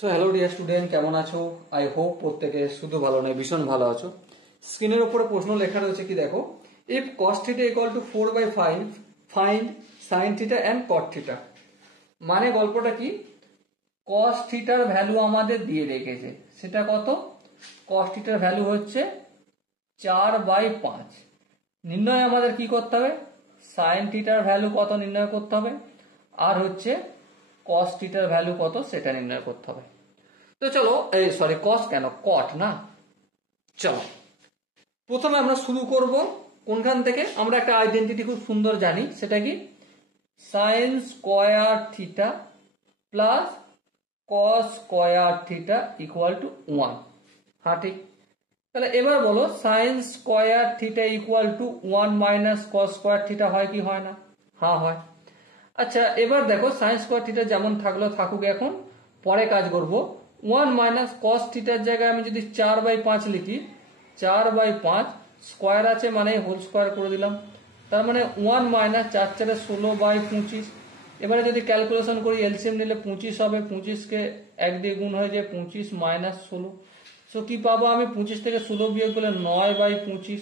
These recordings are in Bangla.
সো হ্যালো ডিয়ার স্টুডেন্ট, কেমন আছো? আই হোপ প্রত্যেকে শুধু ভালো নয়, ভীষণ ভালো আছো। স্ক্রিনের উপরে প্রশ্ন লেখা রয়েছে কি দেখো, if cos theta equal two 4/5 find sine theta and caught theta. মানে গল্পটা কি, কস থিটার ভ্যালু আমাদের দিয়ে রেখেছে, সেটা কত? কস থিটার ভ্যালু হচ্ছে 4/5। নির্ণয় আমাদের কি করতে হবে, সাইন থিটার ভ্যালু কত নির্ণয় করতে হবে, আর হচ্ছে কস থিটার ভ্যালু কত সেটা নির্ণয় করতে হবে। তো চলো, এই সরি কস কেন, কট না। চলো প্রথমে আমরা শুরু করব কোনখান থেকে, আমরা একটা আইডেন্টিটি খুব সুন্দর জানি, সেটা কি sine square theta plus cos square theta equal two 1। হ্যাঁ ঠিক। তাহলে এবার বলো sine square theta equal two 1 minus cos square theta হয় কি হয় না? হ্যাঁ হয়। আচ্ছা এবার দেখো সাইন স্কোয়ার থিটা যেমন থাকলো থাকুক, এখন পরে কাজ করব। 1 মাইনাস কস থিটার জায়গায় আমি যদি 4/5 লিখি, 4/5 স্কোয়ার আছে মানে হোল স্কোয়ার করে দিলাম, তার মানে 1 মাইনাস 4 4 16/25। এবারে যদি ক্যালকুলেশন করি, এলসিএম নিলে 25 হবে, 25কে 1 দিয়ে গুণ হয়ে যায় 25 মাইনাস 16। সো কি পাবো আমি, 25 থেকে 16 বিয়োগ করলে 9/25।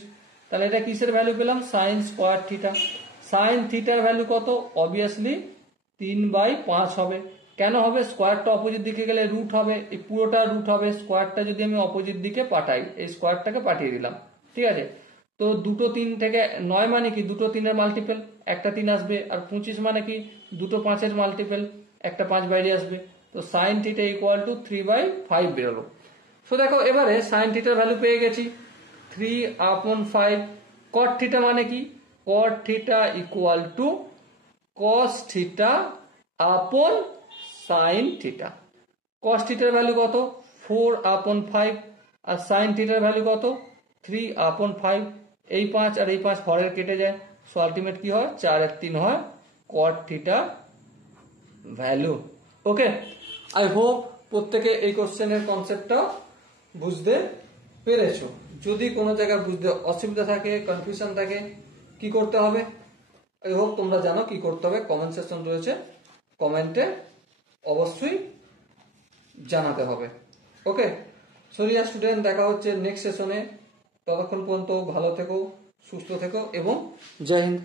তাহলে এটা কিসের ভ্যালু পেলাম, সাইন স্কোয়ার থিটা। সাইন থিটার ভ্যালু কত, অবভিয়াসলি 3/5 হবে। কেন হবে, স্কোয়ারটা অপোজিট দিকে গেলে রুট হবে, এই পুরোটা রুট হবে, স্কোয়ারটা যদি আমি অপোজিট দিকে পাঠাই, এই স্কোয়ারটাকে পাঠিয়ে দিলাম, ঠিক আছে। তো দুটো 3 থেকে 9 মানে কি, দুটো 3-এর মাল্টিপল, একটা 3 আসবে, আর 25 মানে কি, দুটো 5-এর মাল্টিপল, একটা 5 বাইরে আসবে। তো সাইন থিটা ইকুয়াল টু 3/5 বেরোলো। সো দেখো এবারে সাইন থিটার ভ্যালু পেয়ে গেছি 3/5। কট থিটা মানে কি, cot theta equal to cos theta upon sine theta. Cos থিটার ভ্যালু কত, 4/5, আর সাইন থিটার ভ্যালু কত, 3/5। এই 5 আর এই 5 হরের কেটে যায়, সো আলটিমেট কি হয়, 4/3 হয় কট theta value. Okay, I hope প্রত্যেকে এই কোশ্চেনের কনসেপ্টটা বুঝতে পেরেছো। যদি কোনো জায়গায় বুঝতে অসুবিধা থাকে, কনফিউশন থাকে, কি করতে হবে, আই হোপ তোমরা জানো কি করতে হবে। কমেন্ট সেকশন রয়েছে, কমেন্টে অবশ্যই জানাতে হবে। ওকে, সরিয়া স্টুডেন্ট, দেখা হচ্ছে নেক্সট সেশনে। ততক্ষণ পর্যন্ত ভালো থেকো, সুস্থ থেকো এবং জয় হিন্দ।